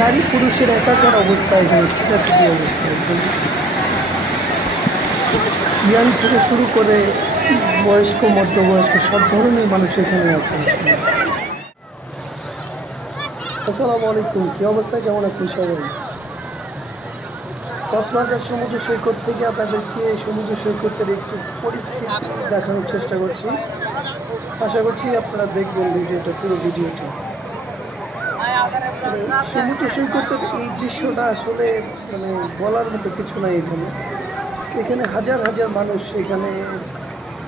নারী পুরুষের একাকার অবস্থা এখানে ছিটাছুটি অবস্থা একদম। ইয়াং থেকে শুরু করে বয়স্ক মধ্যবয়স্ক সব ধরনের মানুষ এখানে আছে আসলে। আসসালামু আলাইকুম, কী অবস্থা, কেমন আছেন সবাই? কক্সবাজার সমুদ্র সৈকত থেকে আপনাদেরকে সমুদ্র সৈকতের একটু পরিস্থিতি দেখানোর চেষ্টা করছি। আশা করছি আপনারা দেখবেন ভিডিওটা, পুরো ভিডিওটা। সমুদ্র সৈকতের এই দৃশ্যটা আসলে মানে বলার মতো কিছু নাই। এখানে এখানে হাজার হাজার মানুষ এখানে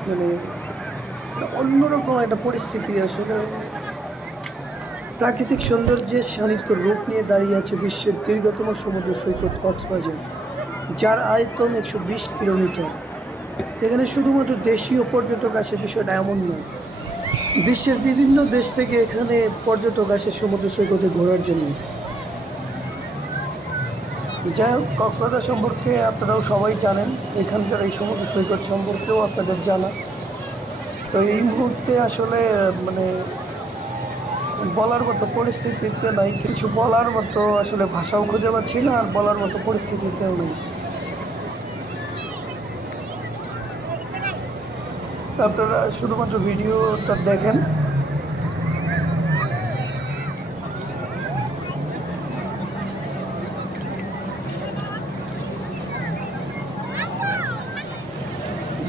মানে অন্যরকম একটা পরিস্থিতি। আসলে প্রাকৃতিক সৌন্দর্যের সান্নিধ্য রূপ নিয়ে দাঁড়িয়ে আছে বিশ্বের দীর্ঘতম সমুদ্র সৈকত কক্সবাজার, যার আয়তন 120 কিলোমিটার। এখানে শুধুমাত্র দেশীয় পর্যটক আসে বিষয়টা এমন নয়, বিশ্বের বিভিন্ন দেশ থেকে এখানে পর্যটক আসে সমুদ্র সৈকতে ঘোরার জন্য। যাই হোক, কক্সবাজার সম্পর্কে আপনারাও সবাই জানেন, এখানকার এই সমুদ্র সৈকত সম্পর্কেও আপনাদের জানা। তো এই মুহূর্তে আসলে মানে বলার মতো পরিস্থিতিতে নাই, কিছু বলার মতো আসলে ভাষাও খুঁজে পাচ্ছি না, আর বলার মতো পরিস্থিতিতেও নেই। আপনারা শুধুমাত্র ভিডিওটা দেখেন।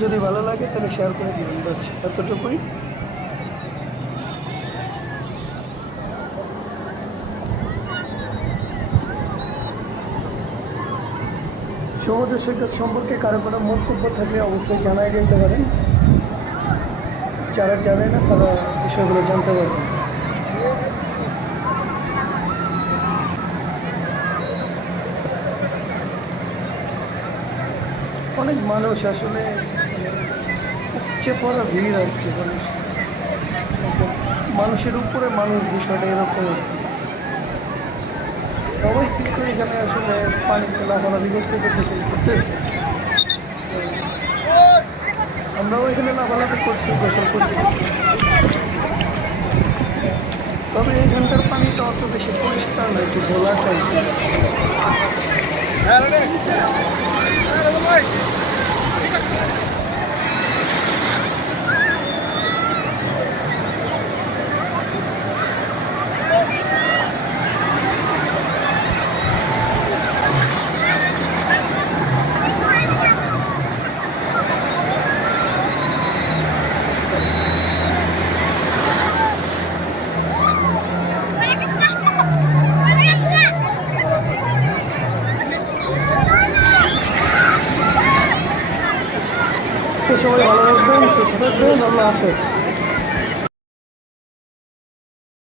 যদি ভালো লাগে তাহলে শেয়ার করে দিবেন, বাস এতটুকুই। সমুদ্র সৈকত সম্পর্কে কারো কোনো মন্তব্য থাকলে অবশ্যই জানাই যেতে পারেন। যারা জানে না তারা বিষয়গুলো জানতে পারবেন। অনেক মানুষ আসলে উপচে পড়া ভিড় আর কি, মানুষের উপরে মানুষ, বিষয়টা এরকম আর কি। সবাই কিন্তু এখানে আসলে পানিতে লাফালাফি করতেছে, করতেছে। আমরাও এখানে লাফালাফি করছি, গোসল করছি। তবে এখানকার পানিটা অত বেশি পরিষ্কার নয়, একটু ঘোলা টাইপের। সবাই ভালো থাকবেন, সুস্থ থাকবেন, আল্লাহ হাফেজ।